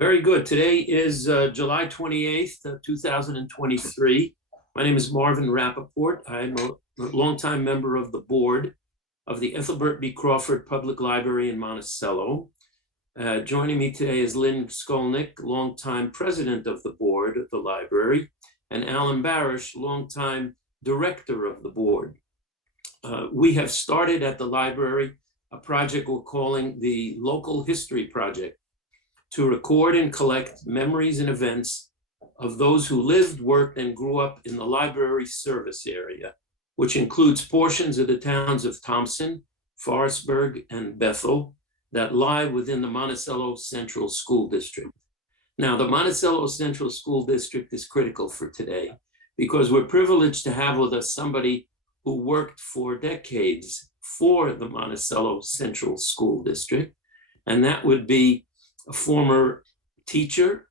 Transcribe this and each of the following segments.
Very good. Today is July 28th, 2023. My name is Marvin Rappaport. I'm a longtime member of the board of the Ethelbert B. Crawford Public Library in Monticello. Joining me today is Lynn Skolnick, longtime president of the board of the library, and Alan Barish, longtime director of the board. We have started at the library a project we're calling the Local History Project, to record and collect memories and events of those who lived, worked, and grew up in the library service area, which includes portions of the towns of Thompson, Forestburg, and Bethel that lie within the Monticello Central School District. Now, the Monticello Central School District is critical for today because we're privileged to have with us somebody who worked for decades for the Monticello Central School District, and that would be a former teacher,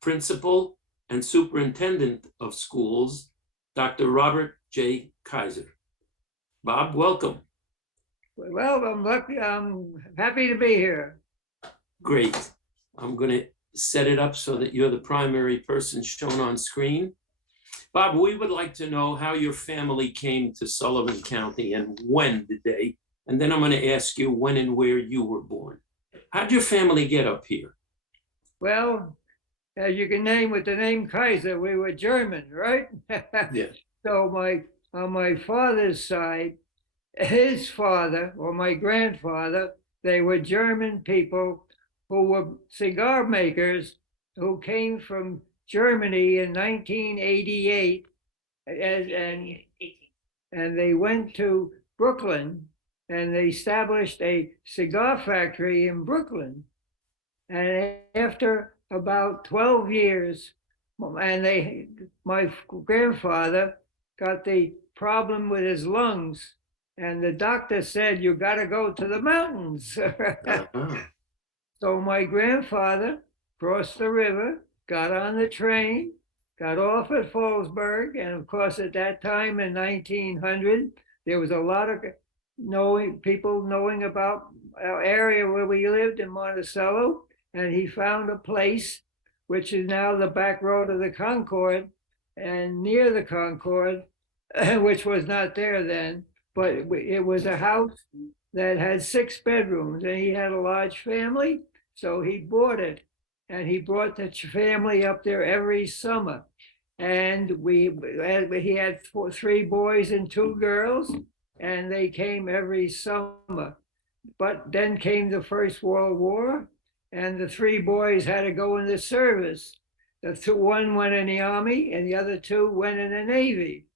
principal, and superintendent of schools, Dr. Robert J. Kaiser. Bob, welcome. Well, I'm happy to be here. Great. I'm going to set it up so that you're the primary person shown on screen. Bob, we would like to know how your family came to Sullivan County and when did they? And then I'm going to ask you when and where you were born. How'd your family get up here? Well, as you can name with the name Kaiser, we were German, right? Yeah. So on my father's side, his father or my grandfather, they were German people who were cigar makers who came from Germany in 1988 and they went to Brooklyn and they established a cigar factory in Brooklyn. And after about 12 years, my grandfather got the problem with his lungs. And the doctor said, you got to go to the mountains. So my grandfather crossed the river, got on the train, got off at Fallsburg. And of course, at that time in 1900, there was a lot of people knowing about our area where we lived in Monticello. And he found a place, which is now the back road of the Concord, and near the Concord, which was not there then, but it was a house that had 6 bedrooms, and he had a large family, so he bought it, and he brought the family up there every summer. And he had 3 boys and 2 girls, and they came every summer. But then came the First World War, and the 3 boys had to go in the service. One went in the Army, and the other 2 went in the Navy.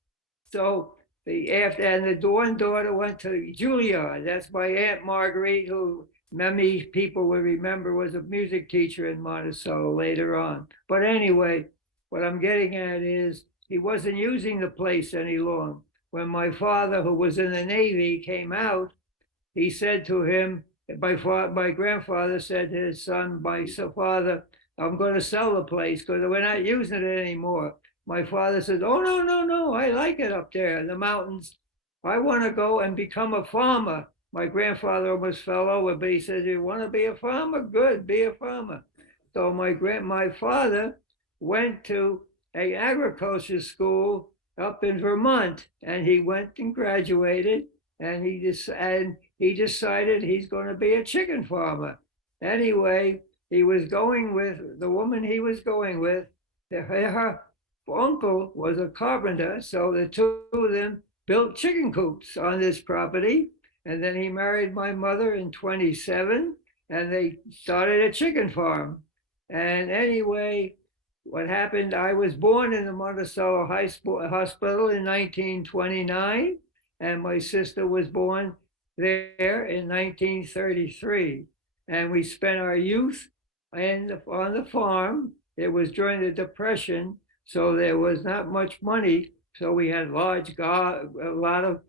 So the one daughter went to Juilliard. That's my Aunt Marguerite, who many people would remember was a music teacher in Monticello later on. But anyway, what I'm getting at is he wasn't using the place any longer. When my father, who was in the Navy, came out, he said to him, my grandfather said to his son, my father, I'm going to sell the place because we're not using it anymore. My father said, oh, no, I like it up there in the mountains. I want to go and become a farmer. My grandfather almost fell over, but he said, you want to be a farmer? Good, be a farmer. So my father went to an agriculture school up in Vermont, and he went and graduated, and he decided he's going to be a chicken farmer. Anyway, he was going with the woman he was going with. Her uncle was a carpenter, so the 2 of them built chicken coops on this property. And then he married my mother in 27, and they started a chicken farm. And anyway, what happened, I was born in the Monticello Hospital in 1929, and my sister was born there in 1933. And we spent our youth on the farm. It was during the Depression, so there was not much money. So we had a lot of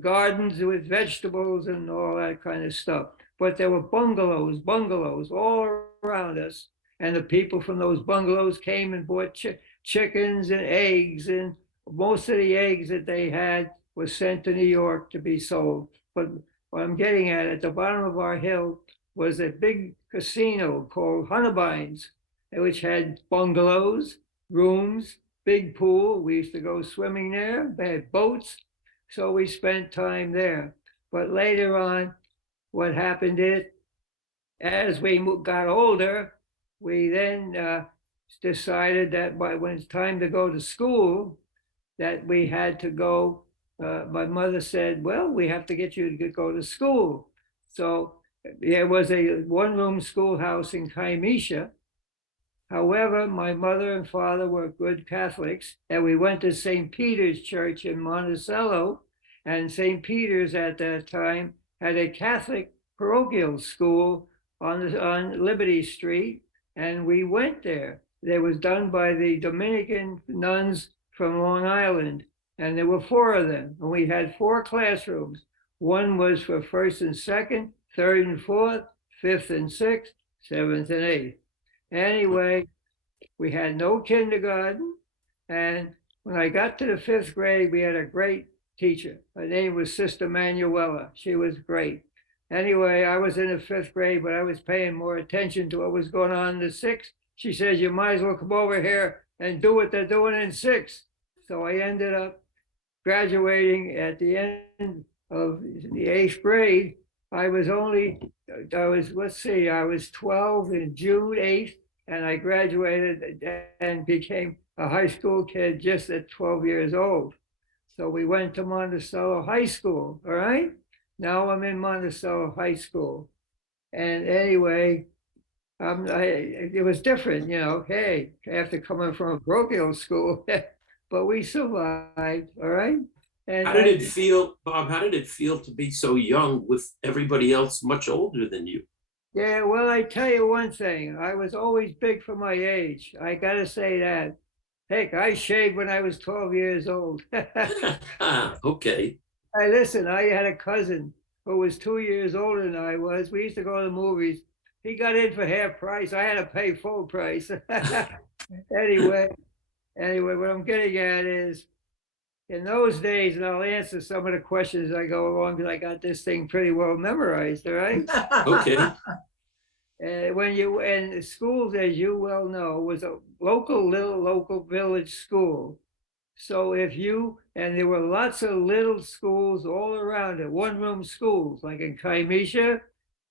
gardens with vegetables and all that kind of stuff. But there were bungalows all around us. And the people from those bungalows came and bought chickens and eggs. And most of the eggs that they had was sent to New York to be sold. But what I'm getting at the bottom of our hill was a big casino called Hunnebines, which had bungalows, rooms, big pool. We used to go swimming there. They had boats, so we spent time there. But later on, what happened is, as we got older, we then decided that when it's time to go to school, that we had to go. My mother said, "Well, we have to get you to go to school." So there was a one-room schoolhouse in Kaiser. However, my mother and father were good Catholics, and we went to St. Peter's Church in Monticello. And St. Peter's at that time had a Catholic parochial school on Liberty Street, and we went there. It was done by the Dominican nuns from Long Island, and there were 4 of them, and we had 4 classrooms. One was for first and second, third and fourth, fifth and sixth, seventh and eighth. Anyway, we had no kindergarten, and when I got to the 5th grade, we had a great teacher. Her name was Sister Manuela. She was great. Anyway, I was in the 5th grade, but I was paying more attention to what was going on in the 6th. She says, "You might as well come over here and do what they're doing in 6th." So I ended up graduating at the end of the 8th grade. I was 12 in June 8th, and I graduated and became a high school kid just at 12 years old. So we went to Monticello High School, all right? Now I'm in Monticello High School. And anyway, it was different, hey, after coming from a parochial school, but we survived, all right? And How did it feel, Bob? How did it feel to be so young with everybody else much older than you? Yeah, well, I tell you one thing, I was always big for my age. I gotta say that. Heck, I shaved when I was 12 years old. Okay. Hey, listen, I had a cousin who was 2 years older than I was. We used to go to the movies. He got in for half price. I had to pay full price. Anyway, what I'm getting at is, in those days, and I'll answer some of the questions as I go along because I got this thing pretty well memorized, all right? Okay. When you in schools, as you well know, was a local village school. So and there were lots of little schools all around it, one-room schools, like in Kaiser,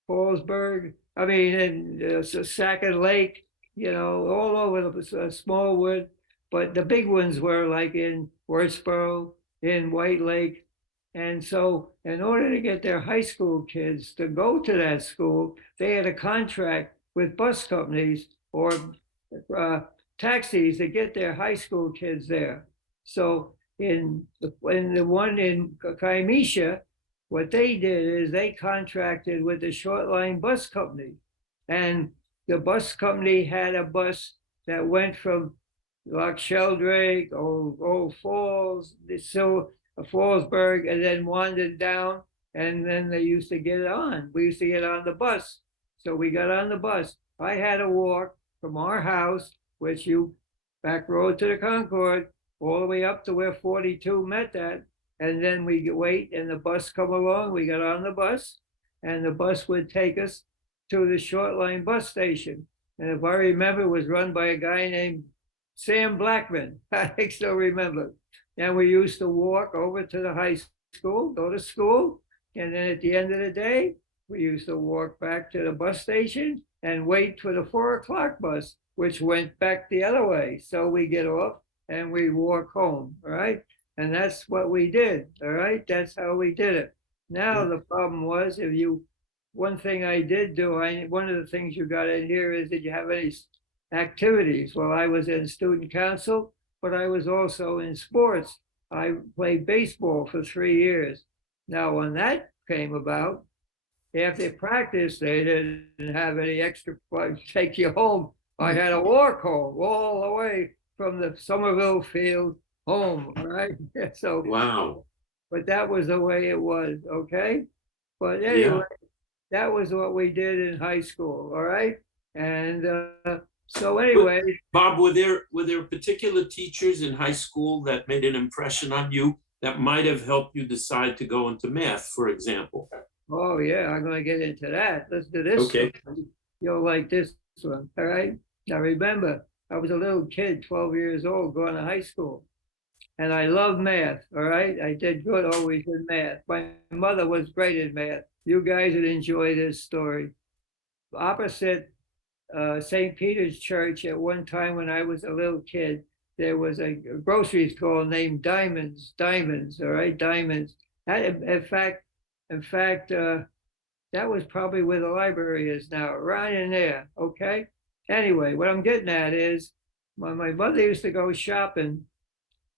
Paulsburg, in Sackett Lake, all over the Smallwood. But the big ones were like in Wurtsboro, in White Lake. And so in order to get their high school kids to go to that school, they had a contract with bus companies or taxis to get their high school kids there. So in the one in Kaiser, what they did is they contracted with the short line bus company. And the bus company had a bus that went from Loch Sheldrake, Old Falls, Fallsburg, and then wandered down, and then they used to get on. We used to get on the bus. So we got on the bus. I had to walk from our house, which back road to the Concord, all the way up to where 42 met that. And then we wait, and the bus come along. We got on the bus, and the bus would take us to the short line bus station. And if I remember, it was run by a guy named Sam Blackman. I still remember. And we used to walk over to the high school, go to school. And then at the end of the day, we used to walk back to the bus station and wait for the 4 o'clock bus, which went back the other way. So we get off and we walk home, all right? And that's what we did, all right? That's how we did it. Now the problem was, one thing I did do, one of the things you got in here is, did you have any activities? Well, I was in student council, but I was also in sports. I played baseball for 3 years. Now, when that came about, after practice, they didn't have any extra fun to take you home. I had to walk home all the way from the Somerville field home, all right? So, Wow. but that was the way it was, okay? But anyway, that was what we did in high school, all right? And so anyway. Bob, were there particular teachers in high school that made an impression on you that might have helped you decide to go into math, for example? Oh yeah, I'm gonna get into that. Let's do this. Okay. You'll like this one, all right? Now remember, I was a little kid, 12 years old, going to high school. And I love math, all right? I did good always in math. My mother was great in math. You guys would enjoy this story. Opposite St. Peter's Church, at one time when I was a little kid, there was a grocery store named Diamonds, all right, Diamonds. In fact, that was probably where the library is now, right in there, okay? Anyway, what I'm getting at is, when my mother used to go shopping,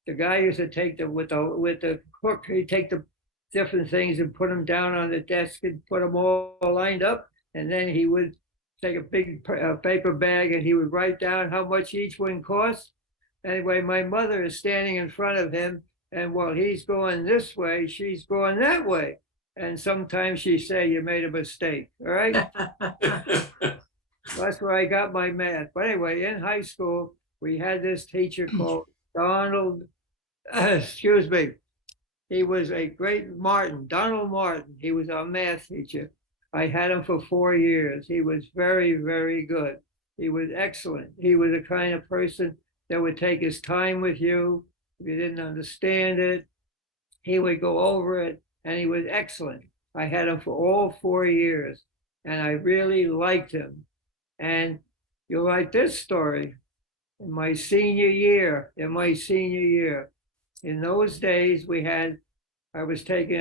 the guy used to take with the hook, he'd take the different things and put them down on the desk and put them all lined up. And then he would take a big paper bag and he would write down how much each one cost. Anyway, my mother is standing in front of him, and while he's going this way, she's going that way. And sometimes she say, "You made a mistake," all right? That's where I got my math. But anyway, in high school, we had this teacher called Donald, excuse me. He was a great Donald Martin. He was our math teacher. I had him for 4 years. He was very, very good. He was excellent. He was the kind of person that would take his time with you. If you didn't understand it, he would go over it, and he was excellent. I had him for all 4 years, and I really liked him. And you'll like this story. In my senior year, in those days, I was taking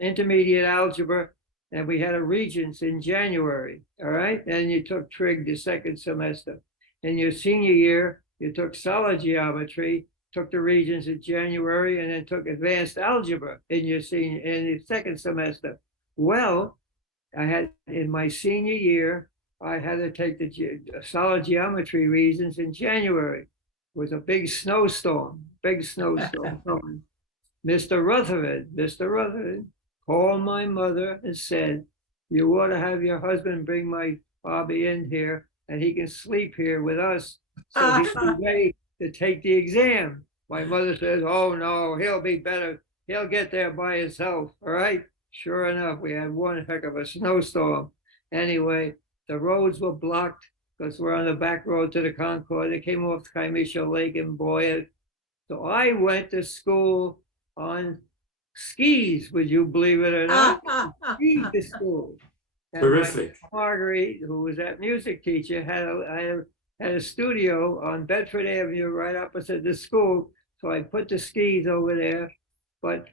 intermediate algebra, and we had a Regents in January, all right? And you took trig the second semester. In your senior year, you took solid geometry, took the Regents in January, and then took advanced algebra in your second semester. Well, in my senior year, I had to take the solid geometry Regents in January. It was a big snowstorm coming. Mr. Rutherford called my mother and said, "You ought to have your husband bring my Bobby in here, and he can sleep here with us, so he'll be ready to take the exam." My mother says, "Oh no, he'll be better. He'll get there by himself." All right. Sure enough, we had one heck of a snowstorm. Anyway, the roads were blocked because we're on the back road to the Concord. They came off Kaiser Lake and Boyd. So I went to school on skis, would you believe it or not? Skied to school. And Terrific. Marguerite, who was that music teacher, had a studio on Bedford Avenue right opposite the school. So I put the skis over there, but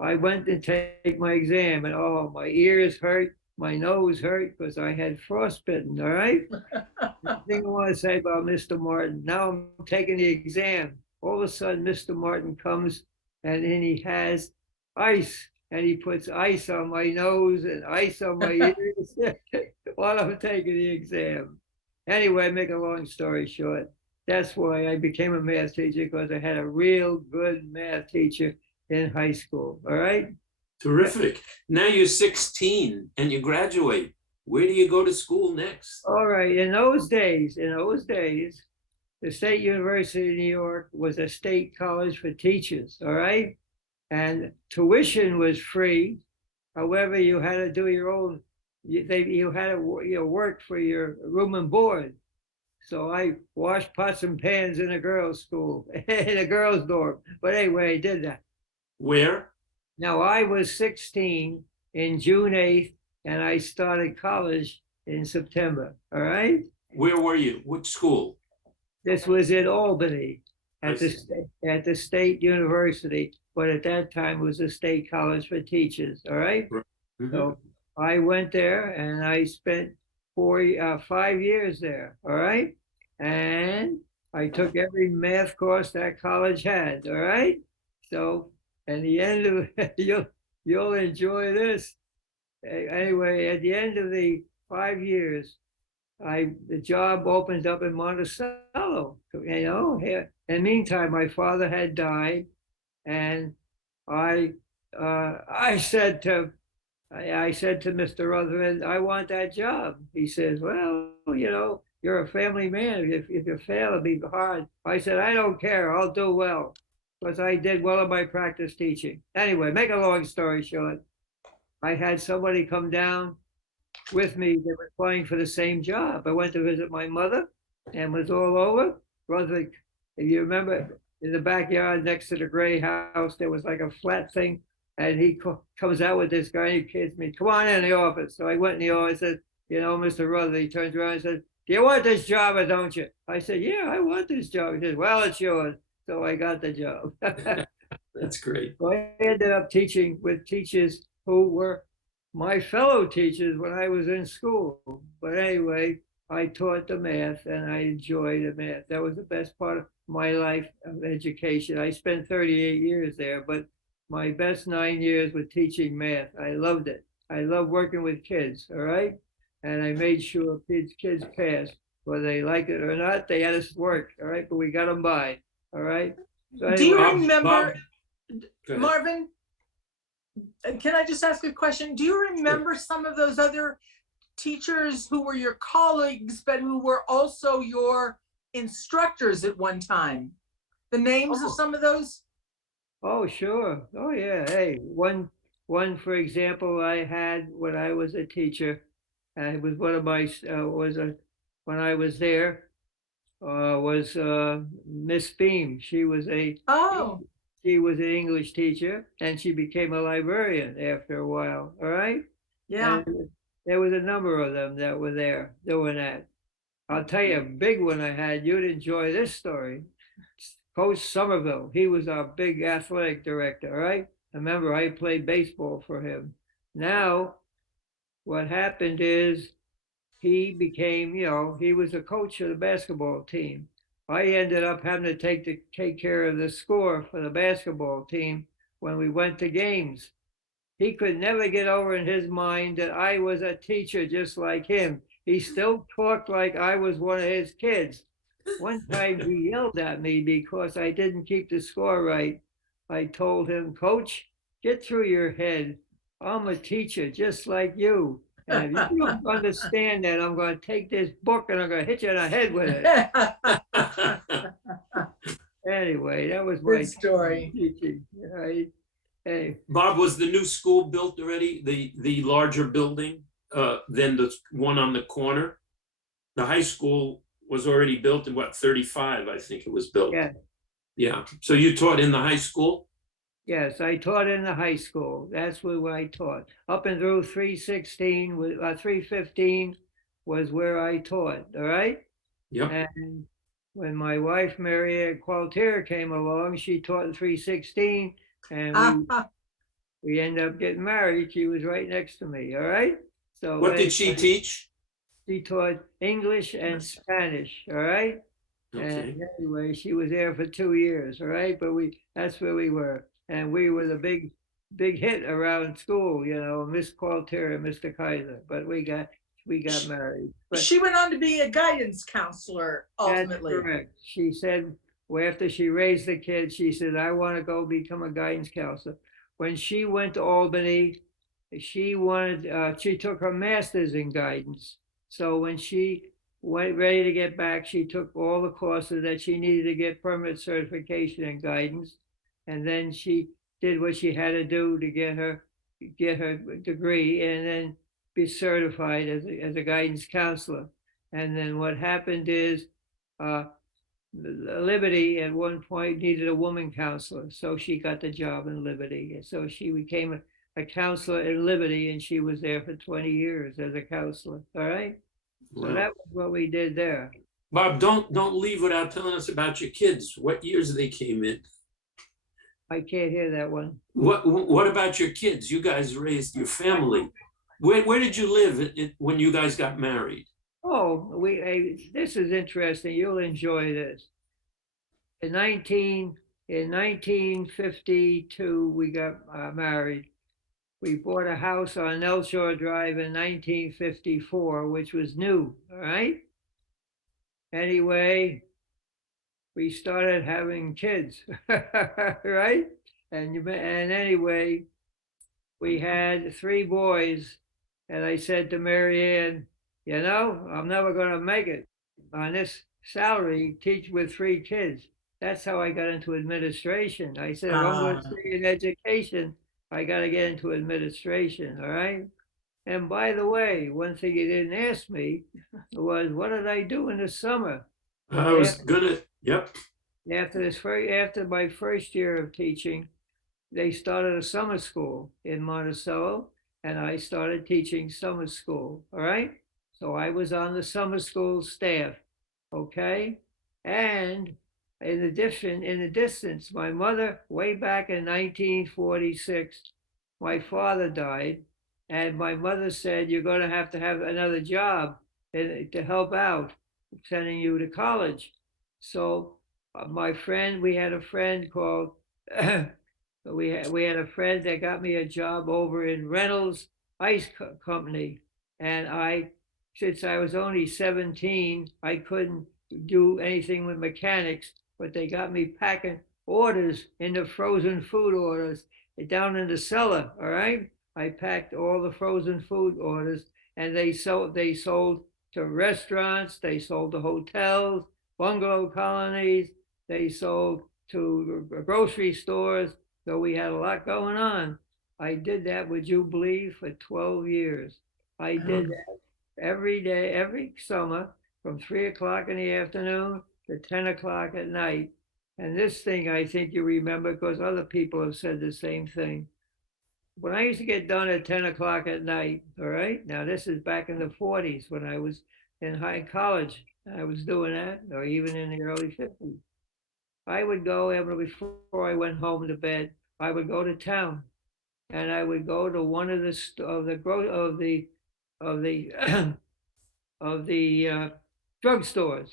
I went to take my exam, and oh, my ears hurt, my nose hurt because I had frostbitten, all right? The thing I want to say about Mr. Martin, now I'm taking the exam. All of a sudden, Mr. Martin comes, and then he has ice, and he puts ice on my nose and ice on my ears while I'm taking the exam. Anyway, make a long story short, that's why I became a math teacher, because I had a real good math teacher in high school, all right? Terrific. Now you're 16 and you graduate. Where do you go to school next? All right, in those days, the State University of New York was a state college for teachers, all right? And tuition was free. However, you had to do your own, you had to work for your room and board. So I washed pots and pans in a girls' school, in a girls' dorm. But anyway, I did that. Where? Now, I was 16 in June 8th, and I started college in September, all right? Where were you? Which school? This was in Albany at the State University, but at that time it was a state college for teachers, all right? Mhm. So I went there and I spent 5 years there, all right? And I took every math course that college had, all right? So at the end of you'll enjoy this. Anyway, at the end of the 5 years, the job opened up in Monticello, here. And meantime, my father had died, and I said to Mr. Rutherford, "I want that job." He says, "Well, you're a family man. If you fail, it'll be hard." I said, "I don't care. I'll do well," because I did well in my practice teaching. Anyway, make a long story short, I had somebody come down with me that were applying for the same job. I went to visit my mother and was all over. Brunswick, if you remember, in the backyard next to the gray house, there was like a flat thing. And he comes out with this guy and he kids me, come on in the office. So I went in the office and said, you know, Mr. Rutherford, he turns around and says, do you want this job or don't you? I said, yeah, I want this job. He says, well, it's yours. So I got the job. That's great. So I ended up teaching with teachers who were my fellow teachers when I was in school. But anyway, I taught the math and I enjoyed the math. That was the best part of my life of education. I spent 38 years there, but my best 9 years with teaching math. I loved it. I love working with kids, all right? And I made sure kids passed. Whether they liked it or not, they had to work, all right? But we got them by, all right? So Do you anyway, remember, Go ahead. Marvin, can I just ask a question? Do you remember some of those other teachers who were your colleagues, but who were also your instructors at one time? The names of some of those? oh, sure. Oh, yeah. Hey, one, for example, I had when I was a teacher, and it was one of my, when I was there, was Miss Beam. Oh, She was an English teacher and she became a librarian after a while. All right. yeah. And there was a number of them that were there doing that. I'll tell you a big one I had. You'd enjoy this story. Coach Somerville. He was our big athletic director. All right. Remember, I played baseball for him. Now, what happened is he became, you know, he was a coach of the basketball team. I ended up having to take care of the score for the basketball team when we went to games. He could never get over in his mind that I was a teacher just like him. He still talked like I was one of his kids. One time he yelled at me because I didn't keep the score right. I told him, Coach, get through your head. I'm a teacher just like you. And if you don't understand that, I'm going to take this book and I'm going to hit you in the head with it. Anyway, that was my Good story. teaching. Right? Hey, Bob, was the new school built already, the larger building than the one on the corner? The high school was already built in what, 35, I think it was built. yeah. Yeah. So you taught in the high school? Yes, I taught in the high school. That's where I taught. Up and through 316, 315 was where I taught, all right? Yep. And when my wife, Mary Ann Qualtier, came along, she taught in 316, and we ended up getting married. She was right next to me, all right? So What did she teach? she taught English and Spanish, all right? Okay. And anyway, she was there for 2 years, all right? But that's where we were. And we were the big hit around school, you know, Miss Qualtier and Mr. Kaiser. But we got married. But She went on to be a guidance counselor ultimately. that's correct. She said, well, after she raised the kids, she said, I want to go become a guidance counselor. When she went to Albany, she took her master's in guidance. So when she went ready to get back, she took all the courses that she needed to get permit certification in guidance. And then she did what she had to do to get her degree and then be certified as a guidance counselor. And then what happened is Liberty at one point needed a woman counselor. So she got the job in Liberty. And so she became a counselor in Liberty and she was there for 20 years as a counselor. All right. So that was what we did there. Bob, don't leave without telling us about your kids. What years they came in? I can't hear that one. What about your kids? You guys raised your family. Where did you live when you guys got married? Oh, this is interesting. You'll enjoy this. In 1952, we got married. We bought a house on Nelshore Drive in 1954, which was new, all right? Anyway, we started having kids, right? And anyway, we had 3 boys. And I said to Mary Ann, you know, I'm never going to make it on this salary, teach with 3 kids. That's how I got into administration. I said, if I'm going to stay in education, I got to get into administration, all right? And by the way, one thing you didn't ask me was, what did I do in the summer? I was gonna, yep, After my first year of teaching, they started a summer school in Monticello, and I started teaching summer school. All right. So I was on the summer school staff. Okay. And in the distance, my mother, way back in 1946, my father died. And my mother said, "You're going to have another job to help out, sending you to college." So we had a friend called we had a friend that got me a job over in Reynolds Company, and since I was only 17, I couldn't do anything with mechanics, but they got me packing orders in the frozen food orders down in the cellar. All right, I packed all the frozen food orders, and they sold to restaurants, they sold to hotels, bungalow colonies, they sold to grocery stores. So we had a lot going on. I did that, would you believe, for 12 years. I did that every day, every summer, from 3 o'clock in the afternoon to 10 o'clock at night. And this thing I think you remember because other people have said the same thing. When I used to get done at 10 o'clock at night, all right, now this is back in the 40s when I was in high college. I was doing that, or even in the early 50s. I would go before I went home to bed. I would go to town, and I would go to one of the of the of the drugstores.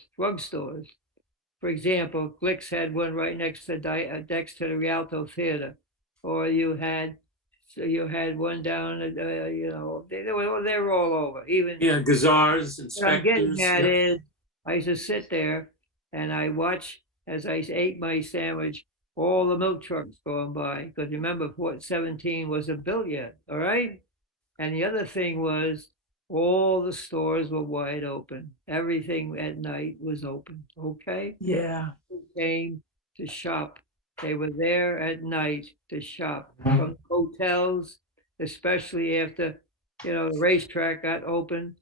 For example, Glick's had one right next to the Rialto Theater, or you had one down at they're all over. Even yeah, Gazars, what I'm getting inspectors, at yeah. is, I used to sit there and I watch as I ate my sandwich, all the milk trucks going by. Because remember, Port 17 wasn't built yet, all right? And the other thing was, all the stores were wide open. Everything at night was open, okay? Yeah. People came to shop. They were there at night to shop from hotels, especially after, the racetrack got open.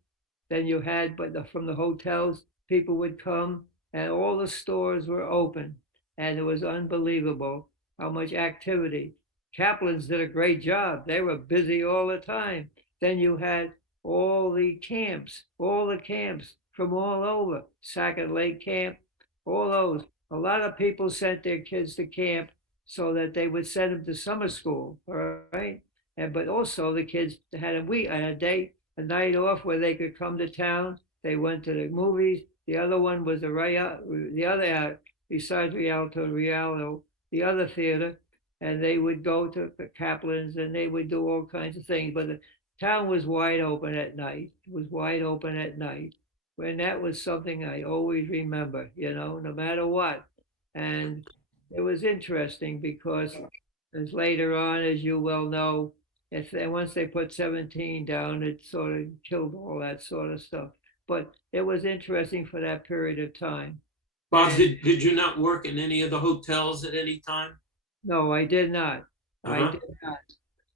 Then you had, from the hotels, people would come and all the stores were open. And it was unbelievable how much activity. Chaplains did a great job. They were busy all the time. Then you had all the camps from all over, Sackett Lake Camp, all those. A lot of people sent their kids to camp so that they would send them to summer school, all right? But also the kids had a night off where they could come to town. They went to the movies. The other one was besides Rialto, the other theater, and they would go to the Kaplan's and they would do all kinds of things. But the town was wide open at night. It was wide open at night. And that was something I always remember, no matter what. And it was interesting because as later on, as you well know, once they put 17 down, it sort of killed all that sort of stuff. But it was interesting for that period of time. Bob, did you not work in any of the hotels at any time? No, I did not. I Uh-huh. did not.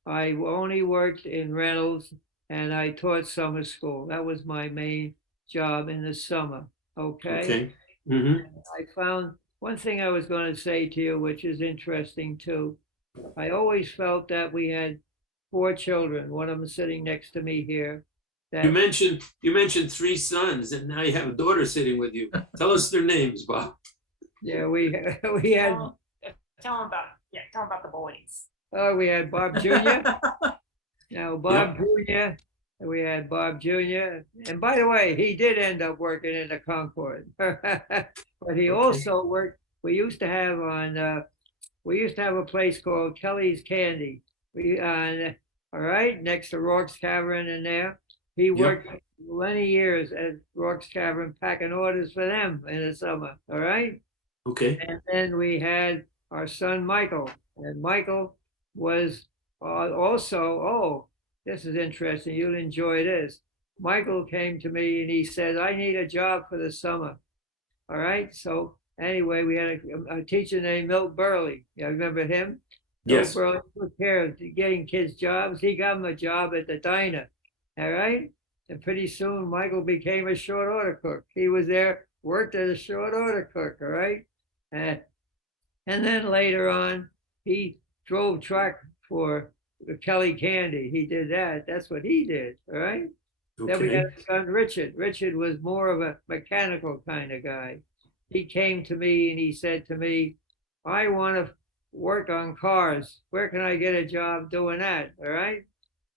I only worked in Reynolds and I taught summer school. That was my main job in the summer. Okay. Okay. Hmm. I found one thing I was going to say to you, which is interesting too. I always felt that we had 4 children, one of them sitting next to me here. You That mentioned 3 sons, and now you have a daughter sitting with you. Tell us their names, Bob. yeah, we we had Tell them about the boys. we had Bob Jr. Now Bob Yep. Jr. We had Bob Jr. And by the way, he did end up working in the Concord, but he also worked. We used to have a place called Kelly's Candy. All right, next to Rourke's Cavern in there. He Yep. worked many years at Rourke's Cavern packing orders for them in the summer. All right. Okay. And then we had our son Michael, and Michael was also, this is interesting. You'll enjoy this. Michael came to me and he said, "I need a job for the summer." All right. So anyway, we had a teacher named Milt Burley. You remember him? Yes. Milt Burley took care of getting kids jobs. He got him a job at the diner. all right? And pretty soon Michael became a short order cook. He was there, worked as a short order cook, all right? And, and then later on, he drove truck for Kelly Candy. He did that. That's what he did, all right? Then we had Okay. a son, Richard. Richard was more of a mechanical kind of guy. He came to me and he said to me, I want to work on cars. Where can I get a job doing that? All right.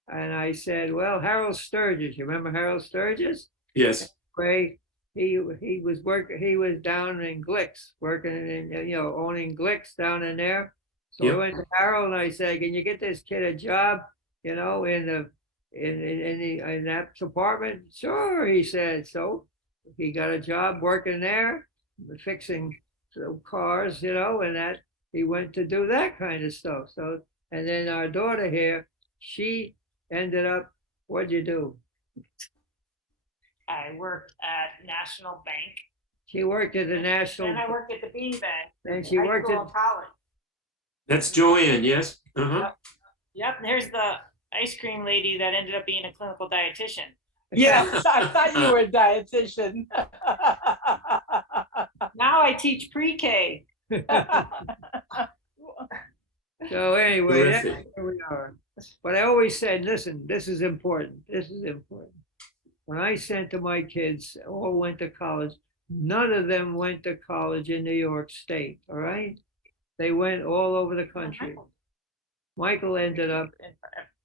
And I said, well, Harold Sturgis. You remember Harold Sturgis? Yes. Ray, he was working, he was down in Glicks, working in, owning Glicks down in there. So I Yep. went to Harold and I said, can you get this kid a job, in that department? Sure, he said. So he got a job working there, fixing cars, and that he went to do that kind of stuff. So, and then our daughter here, she ended up, what'd you do? I worked at National Bank, She worked at the National, and I worked at the Bean Bank. and she High worked school at, and college. That's Joanne, yes? Uh-huh. Yep, and there's the ice cream lady that ended up being a clinical dietitian. Yes, I thought you were a dietitian. Now I teach pre-K. so anyway, that's Terrific. where we are. But I always said, listen, this is important. This is important. When I sent to my kids, all went to college. None of them went to college in New York State, all right? They went all over the country. Michael ended up,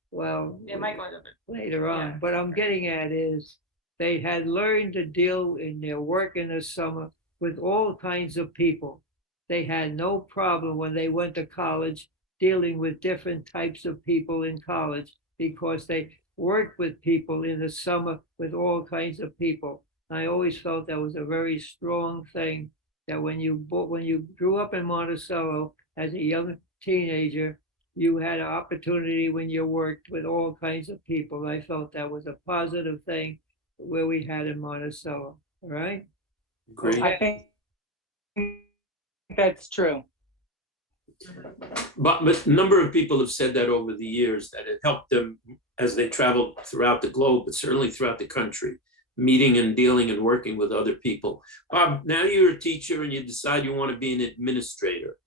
well, Yeah, Michael ended up. later on. Yeah. What I'm getting at is they had learned to deal in their work in the summer with all kinds of people. They had no problem when they went to college dealing with different types of people in college because they worked with people in the summer with all kinds of people. I always felt that was a very strong thing that when you grew up in Monticello as a young teenager, you had an opportunity when you worked with all kinds of people. I felt that was a positive thing where we had in Monticello, all right? Great. I think that's true. But a number of people have said that over the years, that it helped them as they traveled throughout the globe, but certainly throughout the country, meeting and dealing and working with other people. Bob, now you're a teacher and you decide you want to be an administrator.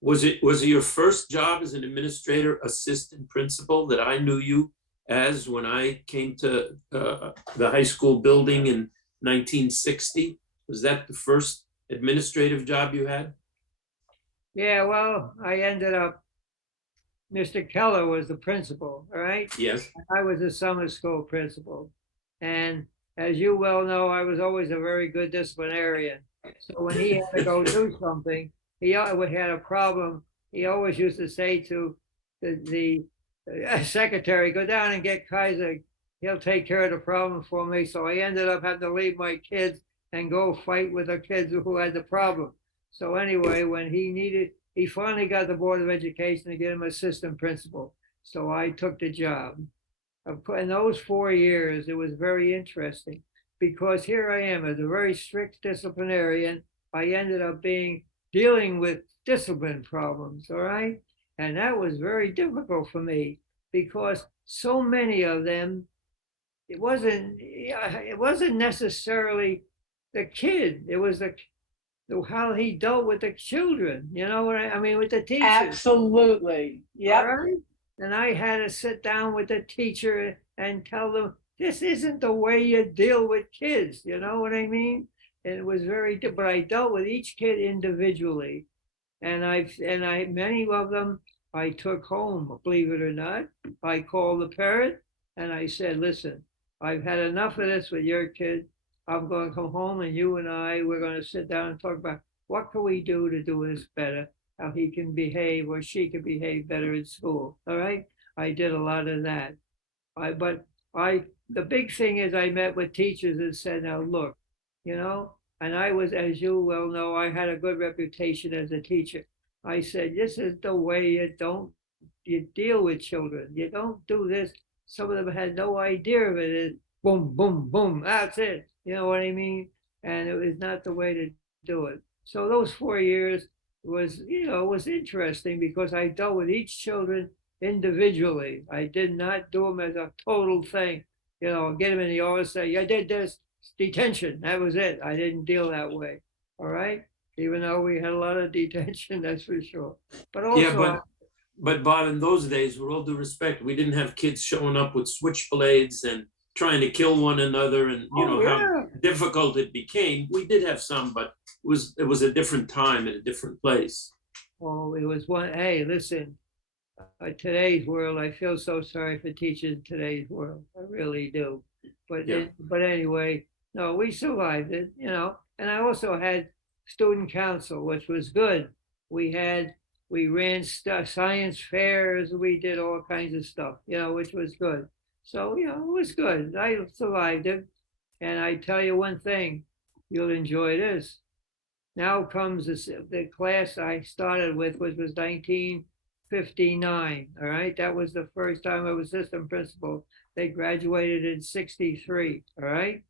Was it your first job as an administrator, assistant principal, that I knew you as when I came to the high school building in 1960? Was that the first administrative job you had? Yeah, well, I ended up, Mr. Keller was the principal, all right? Yes. I was a summer school principal. And as you well know, I was always a very good disciplinarian. So when he had to go do something, he had a problem. He always used to say to the secretary, go down and get Kaiser. He'll take care of the problem for me. So I ended up having to leave my kids and go fight with the kids who had the problem. So anyway, when he finally got the Board of Education to get him assistant principal. So I took the job. In those 4 years, it was very interesting because here I am as a very strict disciplinarian. I ended up dealing with discipline problems, all right? And that was very difficult for me because so many of them, it wasn't necessarily the kid, it was how he dealt with the children, you know what I mean, with the teachers. Absolutely. Yep. Right? And I had to sit down with the teacher and tell them, this isn't the way you deal with kids, you know what I mean? And it was but I dealt with each kid individually. And many of them I took home, believe it or not. I called the parent and I said, listen, I've had enough of this with your kid. I'm going to come home and you and we're going to sit down and talk about what can we do to do this better, how he can behave or she can behave better in school. All right. I did a lot of that. The big thing is I met with teachers and said, now look, and I was, as you well know, I had a good reputation as a teacher. I said, this is the way you deal with children. You don't do this. Some of them had no idea of it. It's boom, boom, boom. That's it. You know what I mean? And it was not the way to do it. So those 4 years was interesting because I dealt with each children individually. I did not do them as a total thing. You know, get them in the office, say, I did this, detention, that was it. I didn't deal that way, all right? Even though we had a lot of detention, that's for sure. But Yeah, also, but Bob, in those days, with all due respect, we didn't have kids showing up with switchblades and trying to kill one another, and you know how yeah, difficult it became. We did have some, but it was a different time and a different place. oh, it was one, hey, listen, today's world, I feel so sorry for teachers in today's world. I really do. But Yeah. but anyway, no, we survived it, you know. And I also had student council, which was good. We ran science fairs, we did all kinds of stuff, you know, which was good. So, you know, it was good. I survived it. And I tell you one thing, you'll enjoy this. Now comes the class I started with, which was 1959. All right, that was the first time I was assistant principal. They graduated in '63. All right,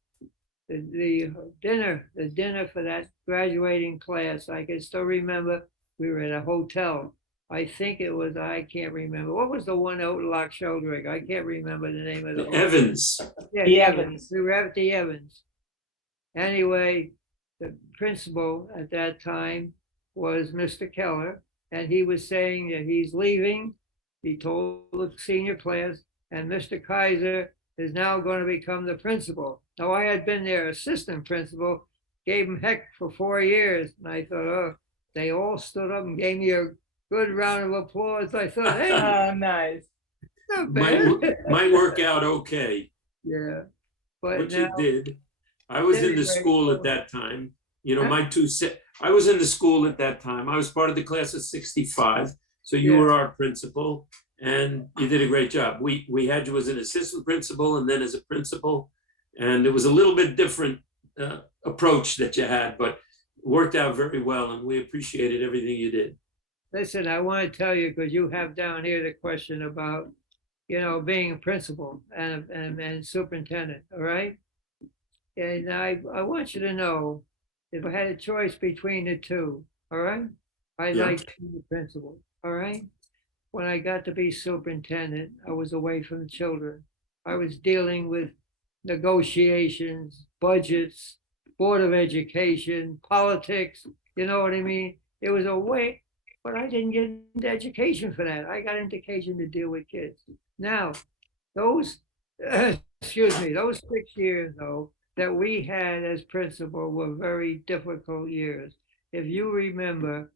the dinner for that graduating class, I can still remember. We were at a hotel. I think it was, I can't remember. What was the one out in Loch Sheldrick? I can't remember the name of the The hotel. Evans. Yeah, The the Evans. We were at the Evans. Anyway, the principal at that time was Mr. Keller, and he was saying that he's leaving. He told the senior class, and Mr. Kaiser is now going to become the principal. Now, I had been their assistant principal, gave him heck for 4 years, and I thought, oh, they all stood up and gave me a good round of applause. I thought, hey, Oh, nice. not Might bad. might work out okay. Yeah, but What now, you did. I was in the Anyway, school at that time. You know, Huh? I was in the school at that time. I was part of the class of 65. So you Yeah. were our principal and you did a great job. We had you as an assistant principal and then as a principal. And it was a little bit different approach that you had, but it worked out very well. And we appreciated everything you did. listen, I want to tell you, because you have down here the question about, you know, being a principal and superintendent, all right? And I want you to know, if I had a choice between the two, all right? I Yeah. like being the principal, all right? When I got to be superintendent, I was away from the children. I was dealing with negotiations, budgets, Board of Education, politics, you know what I mean? It was a way, but I didn't get into education for that. I got into education to deal with kids. Now, those, excuse me, those 6 years though, that we had as principal were very difficult years. If you remember,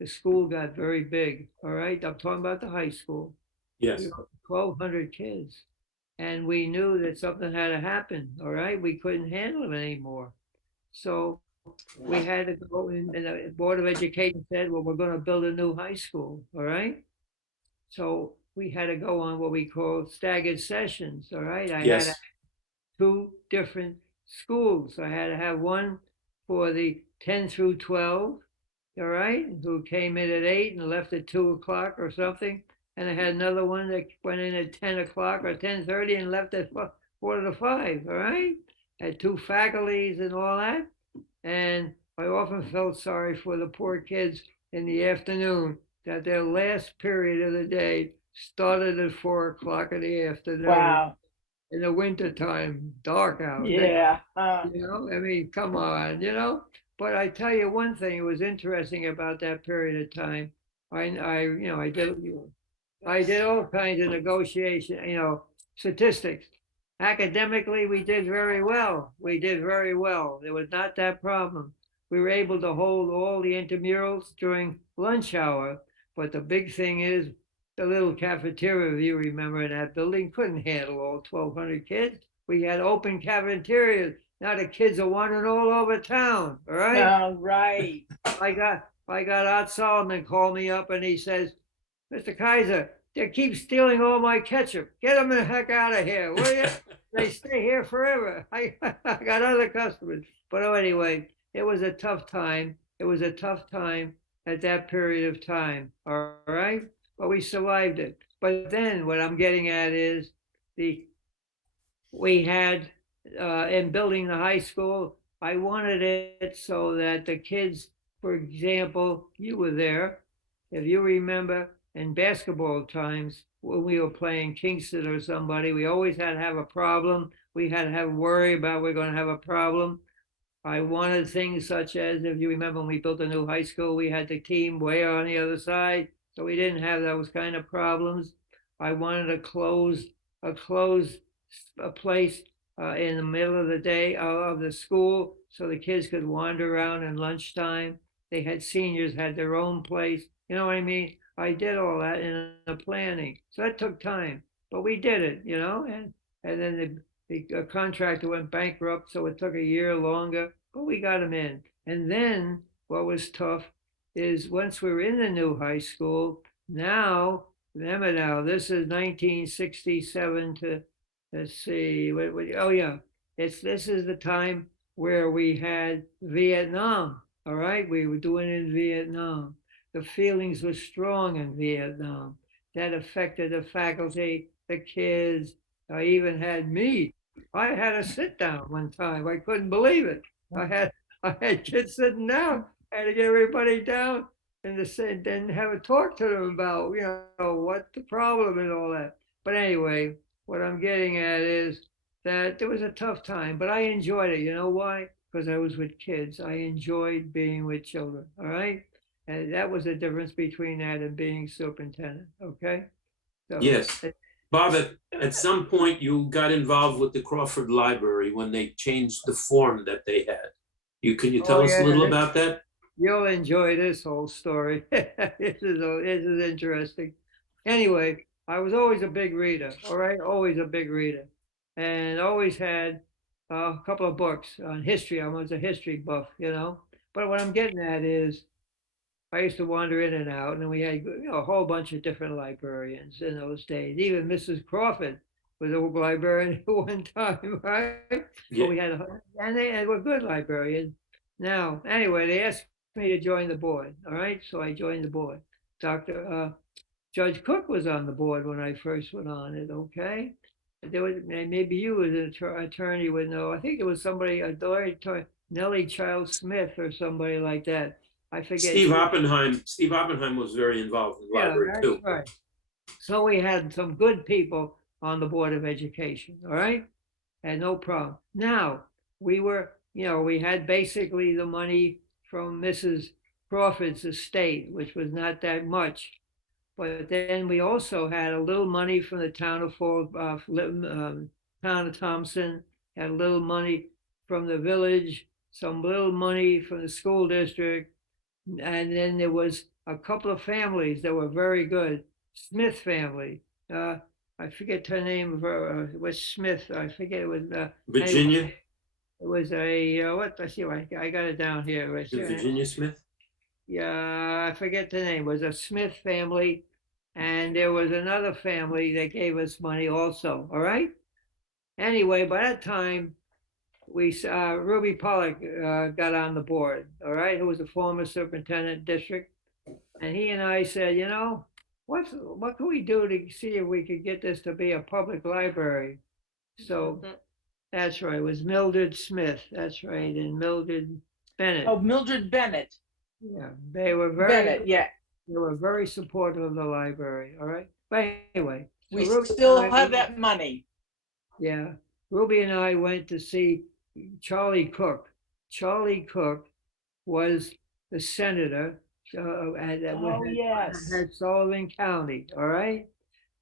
the school got very big, all right? I'm talking about the high school. Yes. We were 1,200 kids. And we knew that something had to happen, all right? We couldn't handle it anymore. So we had to go in, and the Board of Education said, well, we're going to build a new high school, all right? So we had to go on what we call staggered sessions, all right? I had Yes. 2 different schools. I had to have one for the 10 through 12, all right, who came in at 8 and left at 2 o'clock or something. And I had another one that went in at 10 o'clock or 10:30 and left at 4:45, all right? Had 2 faculties and all that. And I often felt sorry for the poor kids in the afternoon, that their last period of the day started at 4 o'clock in the afternoon. Wow. In the wintertime, dark out. Yeah. You know, I mean, come on, you know? But I tell you one thing, it was interesting about that period of time. You know, I did all kinds of negotiation, you know, statistics. Academically, we did very well. We did very well. There was not that problem. We were able to hold all the intramurals during lunch hour. But the big thing is the little cafeteria, if you remember, in that building couldn't handle all 1,200 kids. We had open cafeterias. Now the kids are wandering all over town, all right? All right. I got Art Solomon call me up and he says, Mr. Kaiser, they keep stealing all my ketchup. Get them the heck out of here, will you? They stay here forever. I got other customers. But anyway, it was a tough time. It was a tough time at that period of time, all right? But we survived it. But then what I'm getting at is we had, in building the high school, I wanted it so that the kids, for example, you were there. If you remember, in basketball times, when we were playing Kingston or somebody, we always had to have a problem. We had to have worry about we're going to have a problem. I wanted things such as, if you remember, when we built a new high school, we had the team way on the other side, so we didn't have those kind of problems. I wanted a closed a place in the middle of the day of the school, so the kids could wander around in lunchtime. They had seniors had their own place. You know what I mean? I did all that in the planning, so that took time, but we did it. And then the contractor went bankrupt, so it took a year longer, but we got him in. And then what was tough is once we were in the new high school, now, remember now, this is 1967 to, let's see, oh yeah, this is the time where we had Vietnam, all right? We were doing it in Vietnam. The feelings were strong in Vietnam. That affected the faculty, the kids. I even had me. I had to sit down one time. I couldn't believe it. I had kids sitting down. I had to get everybody down and then have a talk to them about, what the problem and all that. But anyway, what I'm getting at is that it was a tough time, but I enjoyed it. You know why? Because I was with kids. I enjoyed being with children. All right. And that was the difference between that and being superintendent. Okay. So Yes. Bob, at some point you got involved with the Crawford Library when they changed the form that they had. Can you tell us a little about that? You'll enjoy this whole story. This is interesting. Anyway, I was always a big reader, all right? Always a big reader. And always had a couple of books on history. I was a history buff. But what I'm getting at is I used to wander in and out, and we had a whole bunch of different librarians in those days. Even Mrs. Crawford was a librarian at one time, right? Yeah. But and they were good librarians. Now, anyway, they asked me to join the board. All right, so I joined the board. Dr. Judge Cook was on the board when I first went on it. Okay, there was maybe you as an attorney would know. I think it was somebody, a lawyer, Nellie Child Smith or somebody like that. I forget. Steve Oppenheim was very involved in the library too. Right. So we had some good people on the Board of Education, all right? Had no problem. Now, we had basically the money from Mrs. Crawford's estate, which was not that much. But then we also had a little money from the town of town of Thompson, had a little money from the village, some little money from the school district, and then there was a couple of families that were very good. Smith family. I forget her name. Was Smith? I forget. It was Virginia. Anyway, it was what? I see. I got it down here. Virginia Smith. Yeah, I forget the name. It was a Smith family, and there was another family that gave us money also. All right. Anyway, by that time, Ruby Pollock got on the board, all right, who was a former superintendent district. And he and I said, what can we do to see if we could get this to be a public library? So that's right, it was Mildred Smith, that's right, and Mildred Bennett. Oh, Mildred Bennett. Yeah, they were very supportive of the library, all right? But anyway. We still have that money. Yeah, Ruby and I went to see Charlie Cook. Charlie Cook was the senator at Sullivan County, all right?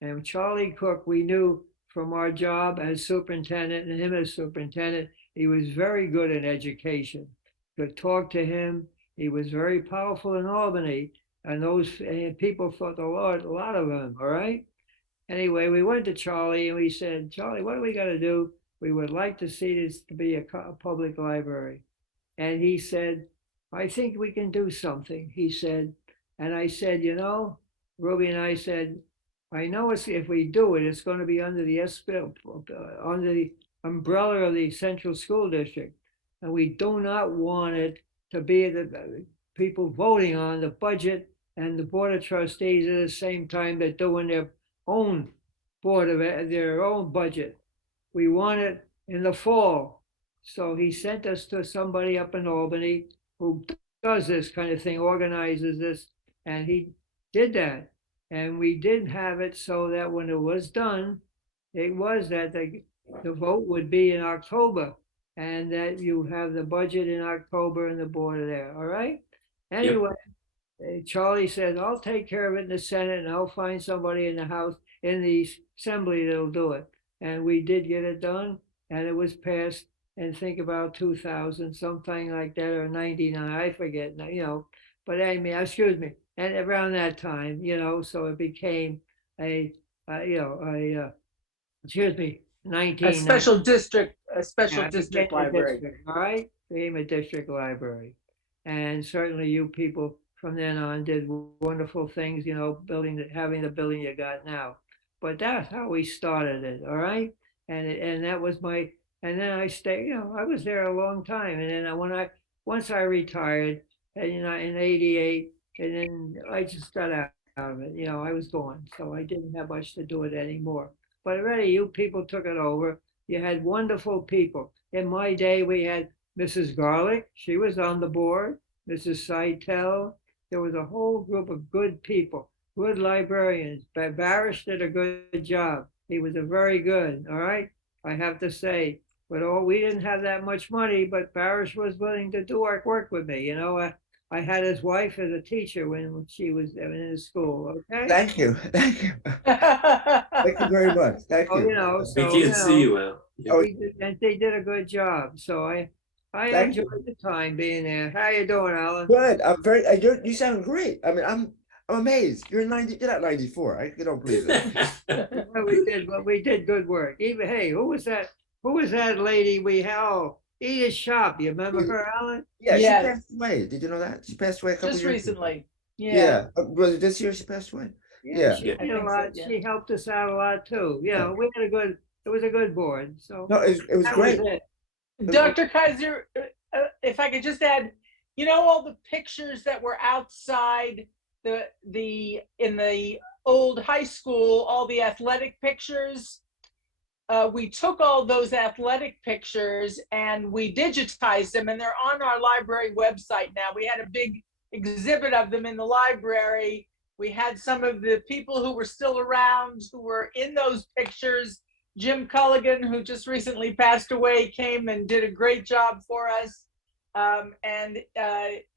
And Charlie Cook, we knew from our job as superintendent and him as superintendent, he was very good in education. Could talk to him. He was very powerful in Albany, and those people thought a lot of him, all right? Anyway, we went to Charlie and we said, Charlie, what do we got to do? We would like to see this to be a public library. And he said, I think we can do something, he said. And I said, Ruby and I said, I know if we do it, it's going to be under the under the umbrella of the Central School District. And we do not want it to be the people voting on the budget and the Board of Trustees at the same time they're doing their own their own budget. We want it in the fall. So he sent us to somebody up in Albany who does this kind of thing, organizes this, and he did that. And we did have it so that when it was done, it was that the vote would be in October, and that you have the budget in October and the board there, all right? Anyway, Charlie said, I'll take care of it in the Senate and I'll find somebody in the House, in the Assembly that'll do it. And we did get it done, and it was passed, and think about 2000, something like that, or 99, I forget, but I mean, excuse me, and around that time, so it became a, excuse me, A 1990. special district, a special Yeah, it district became a library. district, all right, became a district library. And certainly you people from then on did wonderful things, having the building you got now. But that's how we started it, all right? And that was and then I stayed, I was there a long time. And then once I retired, and in 88, and then I just got out of it, I was gone. So I didn't have much to do with it anymore. But already you people took it over. You had wonderful people. In my day, we had Mrs. Garlick, she was on the board, Mrs. Seitel. There was a whole group of good people, good librarians. Barish did a good job. He was a very good, all right? I have to say, but we didn't have that much money, but Barish was willing to do our work with me. I had his wife as a teacher when she was in his school, okay? Thank you. Thank you. Thank you very much. Thank Oh, you. We can't see you, Al. Yeah. And they did a good job. So I Thank you. enjoyed the time being there. How you doing, Alan? Good. I'm very. You sound great. I mean, I'm amazed. You're 90. You're not 94. I don't believe it. Well, we did good work. Even hey, who was that? Who was that lady we had? Oh, Edith Shop. You remember her, Alan? Yeah, Yes. she passed away. Did you know that? She passed away a couple Just years recently. ago. Yeah. Was it this year she passed away? Yeah. She I did a think so, lot. yeah. She helped us out a lot too. We had it was a good board. So No, it was that great. was it. Dr. Kaiser, if I could just add, all the pictures that were outside in the old high school, all the athletic pictures, we took all those athletic pictures and we digitized them, and they're on our library website now. We had a big exhibit of them in the library. We had some of the people who were still around who were in those pictures. Jim Culligan, who just recently passed away, came and did a great job for us. And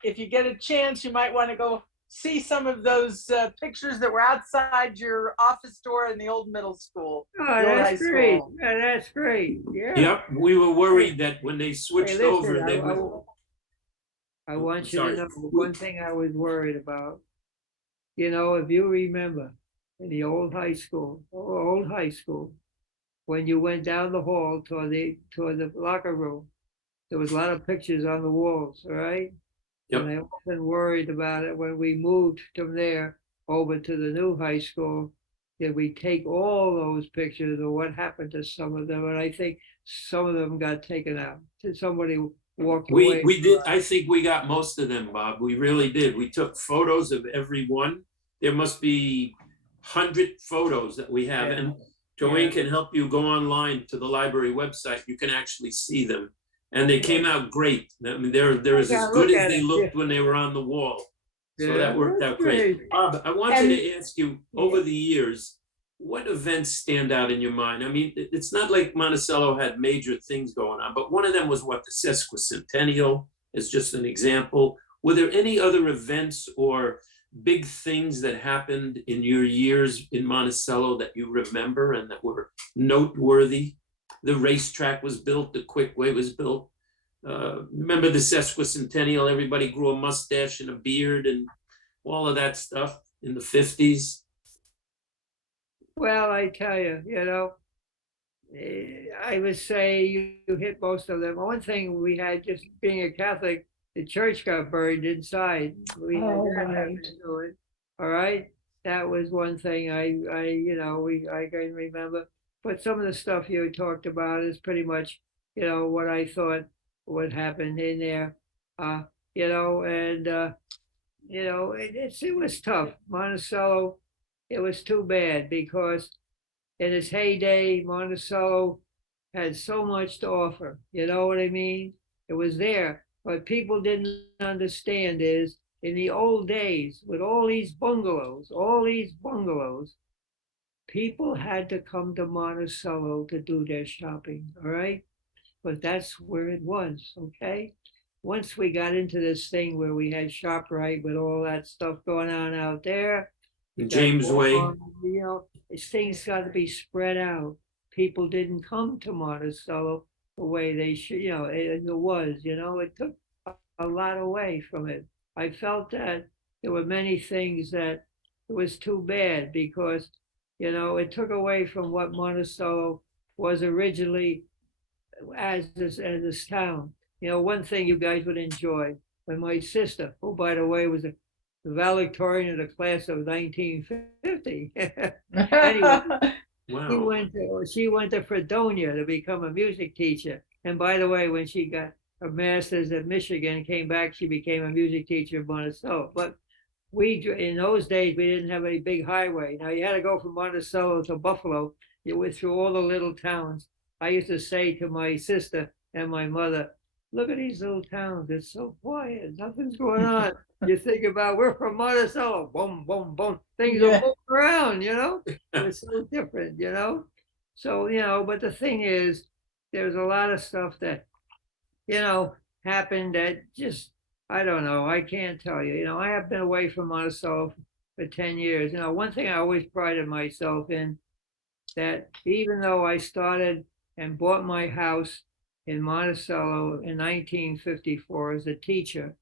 if you get a chance, you might want to go see some of those pictures that were outside your office door in the old middle school. Oh, the old high that's great. school. Yeah, that's great. Yeah. Yep, we were worried that when they switched Hey, listen, over, they would. I want you Sorry. to know one thing I was worried about. If you remember in the old high school, when you went down the hall toward the locker room, there was a lot of pictures on the walls, all right? Yep. And I often worried about it when we moved from there over to the new high school. Did we take all those pictures, or what happened to some of them? And I think some of them got taken out. Somebody walked away. We did, I think we got most of them, Bob. We really did. We took photos of every one. There must be 100 photos that we have. Yeah. And Joanne Yeah. can help you go online to the library website. You can actually see them. And they came out great. I mean, they're as Yeah, good look as at they it. looked Yeah. when they were on the wall. So Yeah, that worked that's out great. great. Bob, I wanted to ask you, over the years, what events stand out in your mind? I mean, it's not like Monticello had major things going on, but one of them was what, the sesquicentennial is just an example. Were there any other events or big things that happened in your years in Monticello that you remember and that were noteworthy? The racetrack was built, the Quickway was built. Remember the sesquicentennial, everybody grew a mustache and a beard and all of that stuff in the 50s. Well, I tell you, I would say you hit most of them. One thing we had, just being a Catholic, the church got burned inside. We had that happen to it. All right, that was one thing I can remember. But some of the stuff you talked about is pretty much, what I thought would happen in there. It was tough. Monticello, it was too bad because in its heyday, Monticello had so much to offer. You know what I mean? It was there. What people didn't understand is in the old days, with all these bungalows, people had to come to Monticello to do their shopping, all right? But that's where it was, okay? Once we got into this thing where we had ShopRite with all that stuff going on out there, you got James Way. Walmart, you know, things got to be spread out. People didn't come to Monticello the way they should, you know, it was, you know, it took a lot away from it. I felt that there were many things that it was too bad because, you know, it took away from what Monticello was originally as this town. You know, one thing you guys would enjoy when my sister, who by the way was a valedictorian of the class of 1950. Anyway, Wow. she went to Fredonia to become a music teacher. And by the way, when she got her master's at Michigan, came back, she became a music teacher in Monticello. But in those days, we didn't have any big highway. Now you had to go from Monticello to Buffalo. You went through all the little towns. I used to say to my sister and my mother, look at these little towns. It's so quiet. Nothing's going on. You think about, we're from Monticello. Boom, boom, boom. Things are moving around, you know? It's so different, you know? So, you know, but the thing is, there's a lot of stuff that, you know, happened that just, I don't know. I can't tell you. You know, I have been away from Monticello for 10 years. You know, one thing I always prided myself in, that even though I started and bought my house in Monticello in 1954 as a teacher,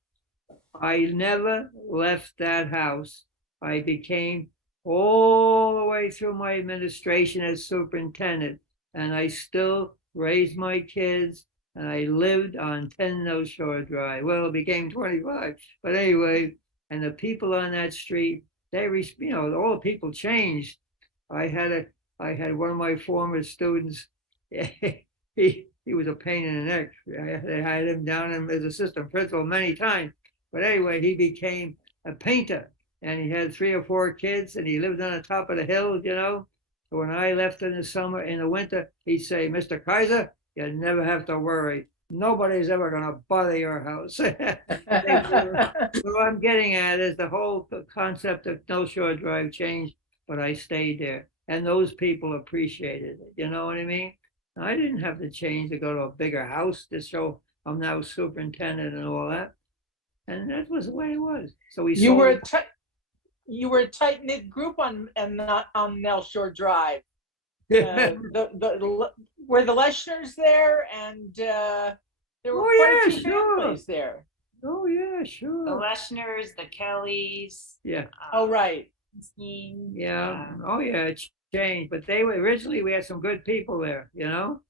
I never left that house. I became all the way through my administration as superintendent, and I still raised my kids, and I lived on 10 North Shore Drive. Well, it became 25, but anyway, and the people on that street, they, you know, all the people changed. I had one of my former students. He was a pain in the neck. I had him down as assistant principal many times. But anyway, he became a painter, and he had 3 or 4 kids, and he lived on the top of the hill, you know. So when I left in the summer, in the winter, he'd say, Mr. Kaiser, you never have to worry. Nobody's ever going to bother your house. So what I'm getting at is the whole concept of North Shore Drive changed, but I stayed there. And those people appreciated it. You know what I mean? I didn't have to change to go to a bigger house to show I'm now superintendent and all that. And that was the way it was. So we you were a tight knit group on North Shore Drive. Were the Leschners there, and there were quite a few families there. Oh yeah, sure. The Leschners, the Kellys. Yeah. Oh right. Yeah. Oh yeah, it changed. But they were originally, we had some good people there, you know.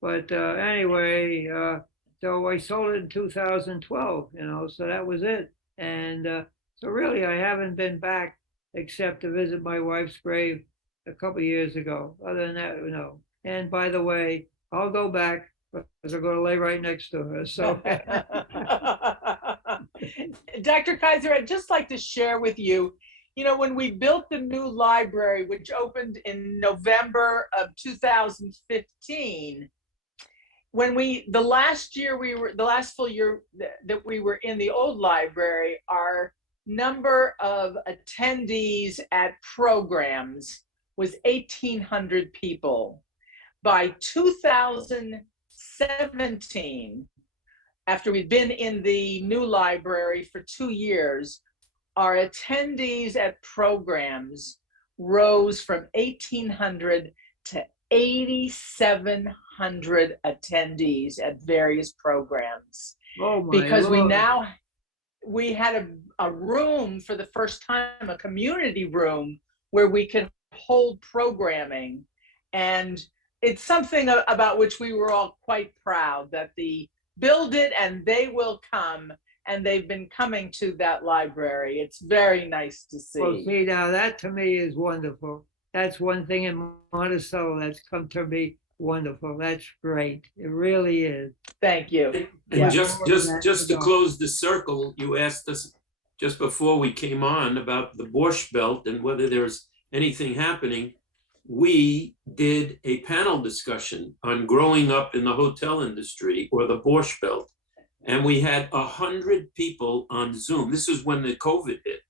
But anyway, so I sold it in 2012, you know, so that was it. And so really, I haven't been back except to visit my wife's grave a couple of years ago. Other than that, no. And by the way, I'll go back because I'm going to lay right next to her. So, Dr. Kaiser, I'd just like to share with you, you know, when we built the new library, which opened in November of 2015, the last full year that we were in the old library, our number of attendees at programs was 1,800 people. By 2017, after we'd been in the new library for 2 years, our attendees at programs rose from 1,800 to 8,700 attendees at various programs. oh my Because Lord. we had a room for the first time, a community room where we could hold programming. And it's something about which we were all quite proud, that the build it and they will come. And they've been coming to that library. It's very nice to see. Well, see, now that to me is wonderful. That's one thing in Monticello that's come to be wonderful. That's great. It really is. Thank you. And Yeah. just to close the circle, you asked us just before we came on about the Borscht Belt and whether there's anything happening. We did a panel discussion on growing up in the hotel industry or the Borscht Belt. And we had 100 people on Zoom. This was when the COVID hit.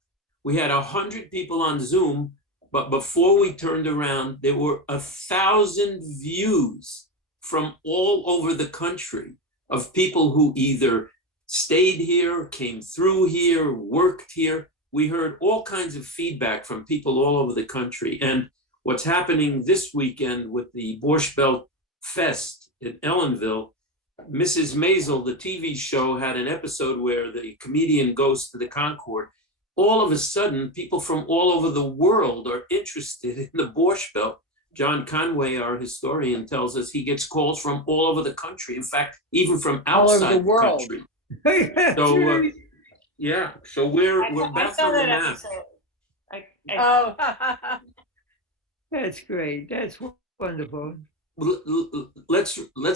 We had 100 people on Zoom, but before we turned around, there were 1,000 views from all over the country of people who either stayed here, came through here, worked here. We heard all kinds of feedback from people all over the country. And what's happening this weekend with the Borscht Belt Fest in Ellenville, Mrs. Maisel, the TV show, had an episode where the comedian goes to the Concord. All of a sudden, people from all over the world are interested in the Borscht Belt. John Conway, our historian, tells us he gets calls from all over the country. In fact, even from All over outside the the world. country. That's So, right. yeah, so we're I back saw on the that map. episode. I Oh, That's great. That's wonderful. Let's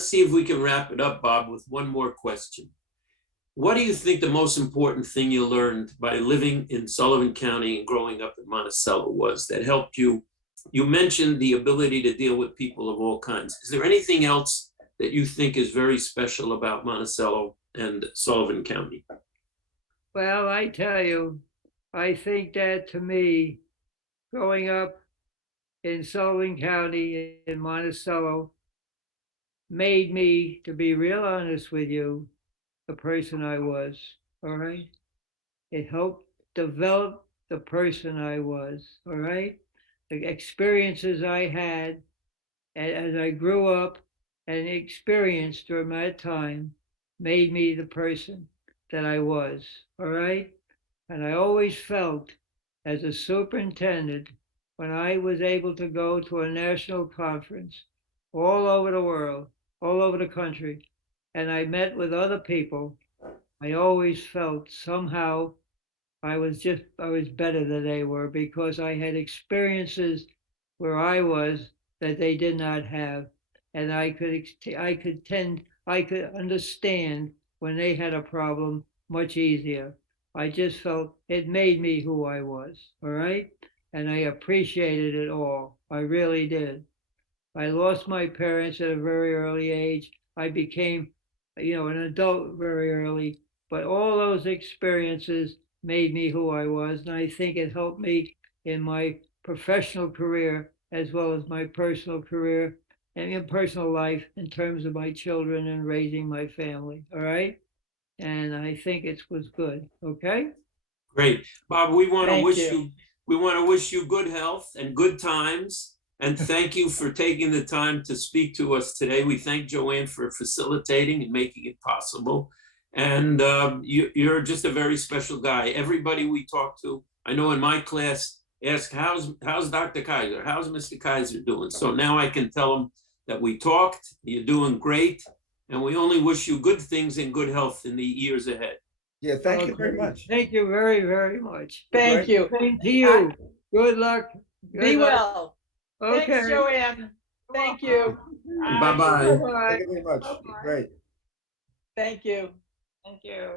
see if we can wrap it up, Bob, with one more question. What do you think the most important thing you learned by living in Sullivan County and growing up in Monticello was that helped you? You mentioned the ability to deal with people of all kinds. Is there anything else that you think is very special about Monticello and Sullivan County? Well, I tell you, I think that to me, growing up in Sullivan County in Monticello made me, to be real honest with you, the person I was. All right. It helped develop the person I was. All right. The experiences I had as I grew up and experienced during that time made me the person that I was. All right. And I always felt as a superintendent, when I was able to go to a national conference all over the world, all over the country, and I met with other people, I always felt somehow I was better than they were because I had experiences where I was that they did not have. And I could understand when they had a problem much easier. I just felt it made me who I was, all right? And I appreciated it all. I really did. I lost my parents at a very early age. I became, an adult very early, but all those experiences made me who I was. And I think it helped me in my professional career as well as my personal career and in personal life in terms of my children and raising my family. All right. And I think it was good. Okay. Great. Bob, we want to Thank wish you. you, we want to wish you good health and good times. And thank you for taking the time to speak to us today. We thank Joanne for facilitating and making it possible. And you're just a very special guy. Everybody we talk to, I know in my class, ask, how's Dr. Kaiser? How's Mr. Kaiser doing? So now I can tell them that we talked, you're doing great, and we only wish you good things and good health in the years ahead. Yeah, thank you very Okay. much. Thank you very, very much. Thank you. Same to you. Good luck. Be Good luck. well. Okay. Thanks, Joanne. Thank you. Bye-bye. Bye-bye. Thank you very much. Great. Thank you. Thank you.